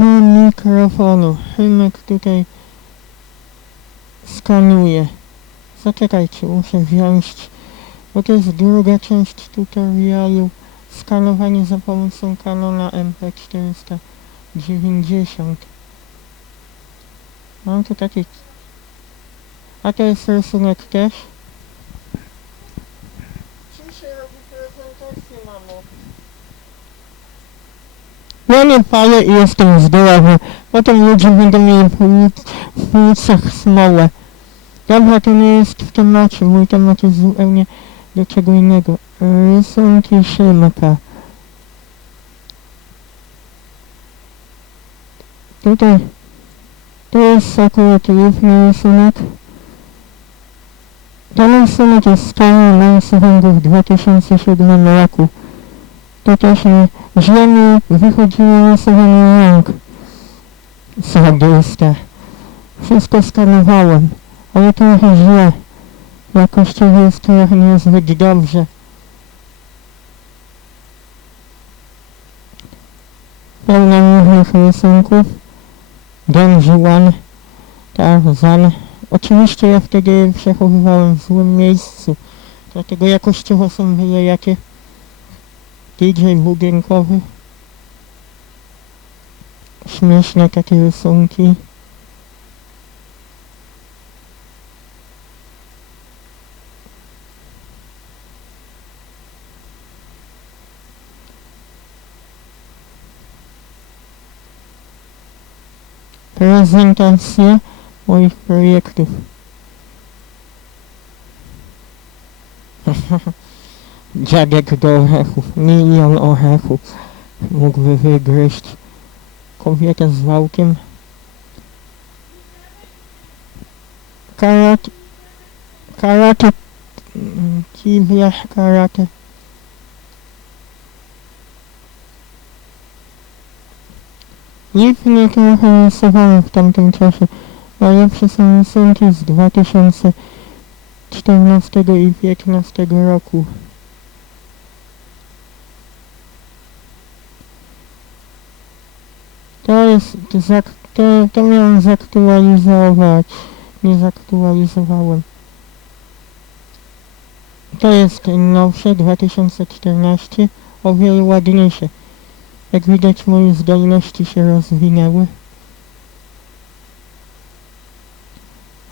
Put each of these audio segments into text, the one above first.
mikrofonu. Chymek tutaj skanuje. Zaczekajcie, muszę wziąć, bo to jest druga część tutorialu. Skanowanie za pomocą Canona MP490. Mam tu taki... A to jest rysunek też? Czym się robi prezentację, mamo? Ja nie i jestem zdrowy. Potem ludzie będą mieli w płucach smołę. Dobra, to nie jest w temacie. Mój temat jest zupełnie do czego innego. Rysunki Szymka. Tutaj to jest akurat równy rysunek. Ten rysunek jest z Kani narysowany w 2007 roku. Też nie ziemi wychodziło rysowanie rąk. Sadysta. Wszystko skanowałem, ale trochę źle. Jakościowo jest trochę niezbyt dobrze. Pełno różnych rysunków. Don Juan, Tarzan. Oczywiście ja wtedy przechowywałem w złym miejscu, dlatego jakościowo są byle jakie. DJ Bugenkov Smash like a kill funky Presentação foi Creative Dziadek do orzechów, milion orzechów mógłby wygryźć kobietę z wałkiem. Karate, karate, kibla, karate. Lipnie trochę rysowałem w tamtym czasie. Najlepsze są rysunki z 2014 i 2015 roku. To to, miałem zaktualizować. Nie zaktualizowałem. To jest nowsze, 2014. O wiele ładniejsze. Jak widać moje zdolności się rozwinęły.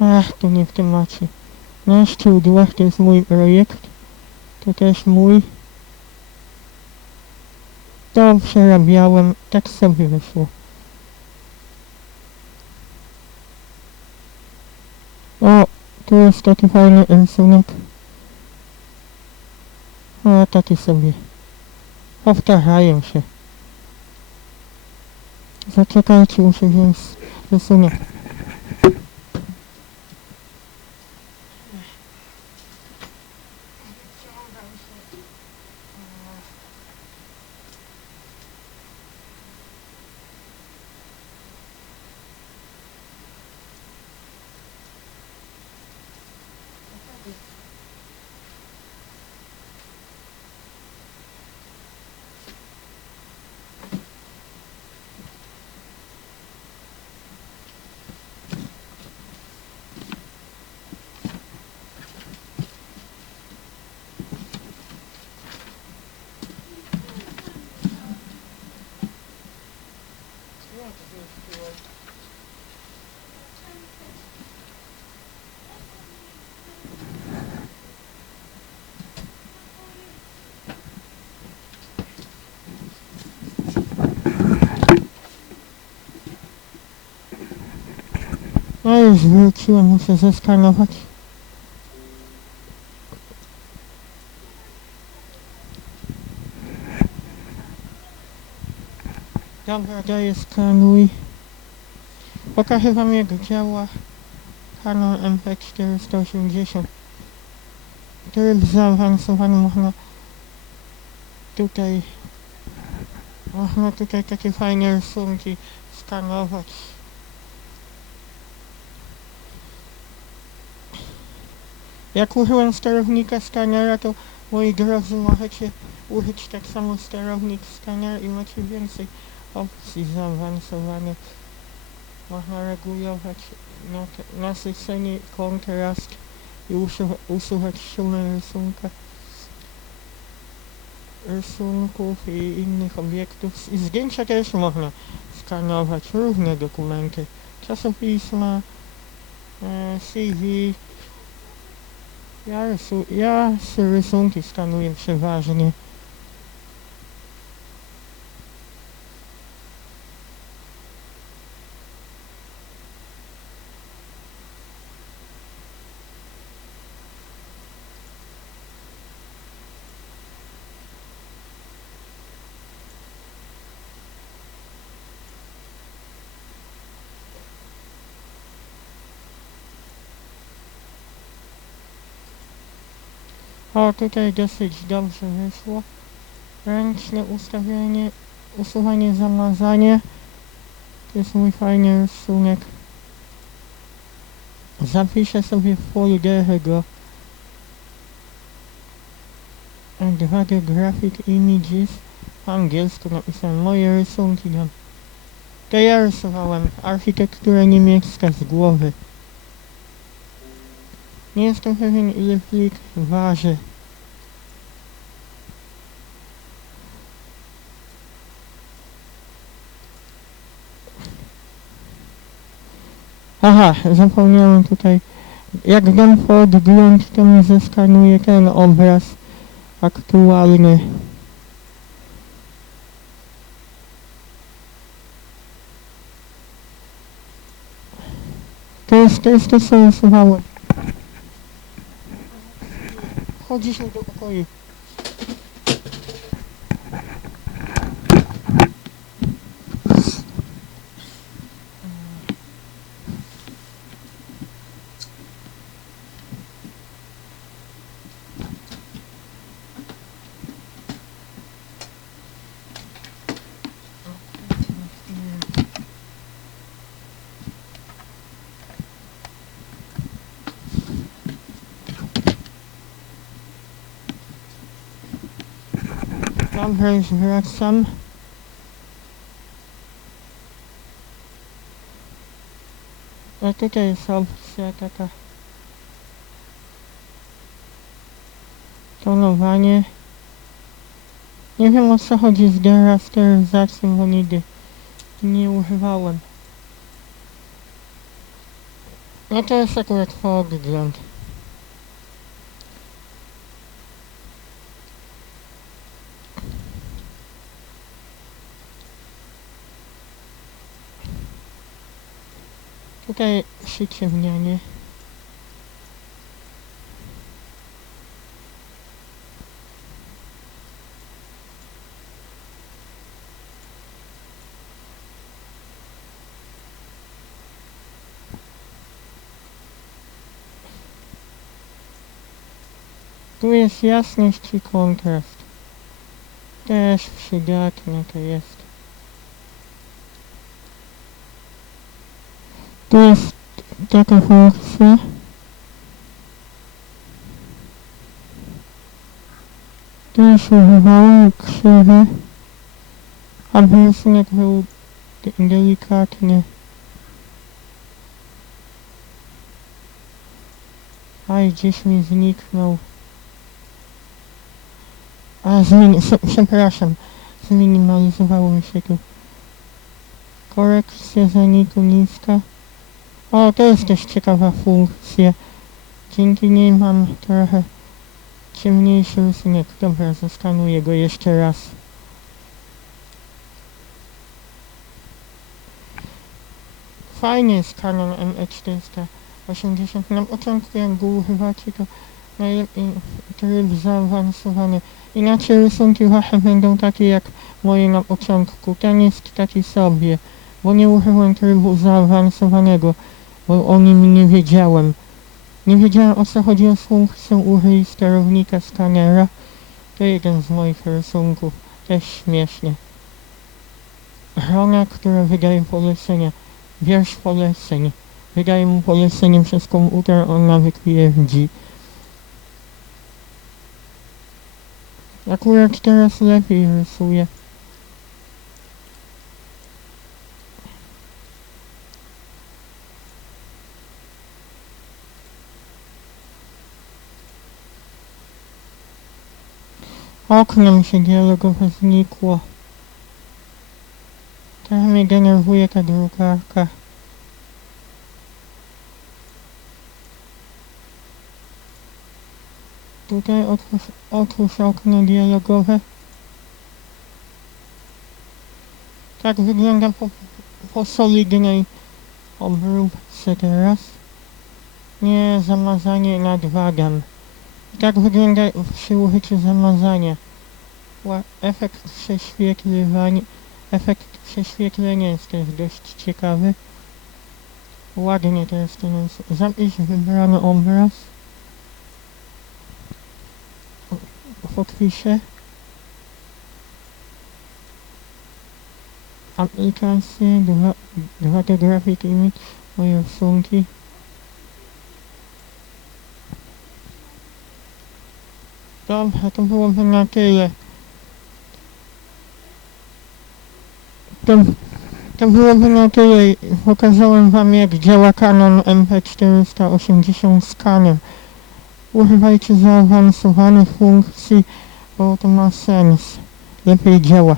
Ach, to nie w temacie. Na źródłach to jest mój projekt. To też mój. To przerabiałem, tak sobie wyszło. O, tu jest taki fajny rysunek. O, taki sobie. Powtarzają się. Zaczekajcie, muszę wziąć rysunek. No już wróciłem, muszę zeskanować. Dobra, daję skanuj. Pokażę wam jak działa Canon MP480. Tryb zaawansowany można tutaj można tutaj takie fajne rysunki skanować. Jak użyłem sterownika skanera, to moi drodzy możecie użyć tak samo sterownik skanera i macie więcej opcji zaawansowanych można regulować nat- nasycenie, kontrast i usu- usuwać szumy rysunka, rysunków i innych obiektów. I zdjęcia też można skanować, różne dokumenty, czasopisma, e, CV. Ja, ja s- rysunki skanuję przeważnie. O, tutaj dosyć dobrze wyszło. Ręczne ustawienie, usuwanie, zamazanie. To jest mój fajny rysunek. Zapiszę sobie w folderze go. 2D Graphic Images. Po angielsku napisałem moje rysunki. No. To ja rysowałem architekturę niemiecka z głowy. Nie jestem pewien ile plik waży. Aha, zapomniałem tutaj. Jak dam podgląd, to mi zeskanuje ten obraz aktualny. To jest, to jest to, co rysowałem. Chodzisz mi do pokoju. Dobra, już wracam. A tutaj jest opcja taka tonowanie. Nie wiem o co chodzi z derasteryzacją, bo nigdy nie używałem. No to jest akurat podgląd. Tutaj przyciemnianie. Tu jest jasność i kontrast. Też przydatne to jest. Tu jest taka funkcja. Tu już używałem krzywy, aby rysunek był de- delikatny. Aj, gdzieś mi zniknął. A, zmieni... przepraszam. Zminimalizowało mi się tu. Korekcja zaniku niska. O, to jest też ciekawa funkcja. Dzięki niej mam trochę ciemniejszy rysunek. Dobra, zeskanuję go jeszcze raz. Fajnie jest Canon ME480. Na początku jak go używacie, to najlepiej tryb zaawansowany. Inaczej rysunki wasze będą takie jak moje na początku. Ten jest taki sobie, bo nie użyłem trybu zaawansowanego, bo o nim nie wiedziałem. Nie wiedziałem o co chodzi z funkcją użyj sterownika skanera. To jeden z moich rysunków. Też śmiesznie. Żona, która wydaje polecenia. Wiersz poleceń. Wydaje mu polecenie przez komputer, on nawet jeździ. Akurat teraz lepiej rysuje. Okno mi się dialogowe znikło. Trochę mnie denerwuje ta drukarka. Tutaj otwórz, otwórz okno dialogowe. Tak wygląda po, po solidnej obróbce teraz. Nie zamazanie nad wagem. Tak wygląda przy użyciu zamazania. Efekt prześwietlywania, efekt prześwietlenia jest też dość ciekawy. Ładnie to jest ten zapisz wybrany obraz. W opisie. Aplikacje, dwa, dwa te grafik image, moje rysunki. Dobra, to byłoby na tyle. To, to byłoby na tyle. Pokazałem wam jak działa Canon MP480 skaner. Używajcie zaawansowanych funkcji, bo to ma sens. Lepiej działa.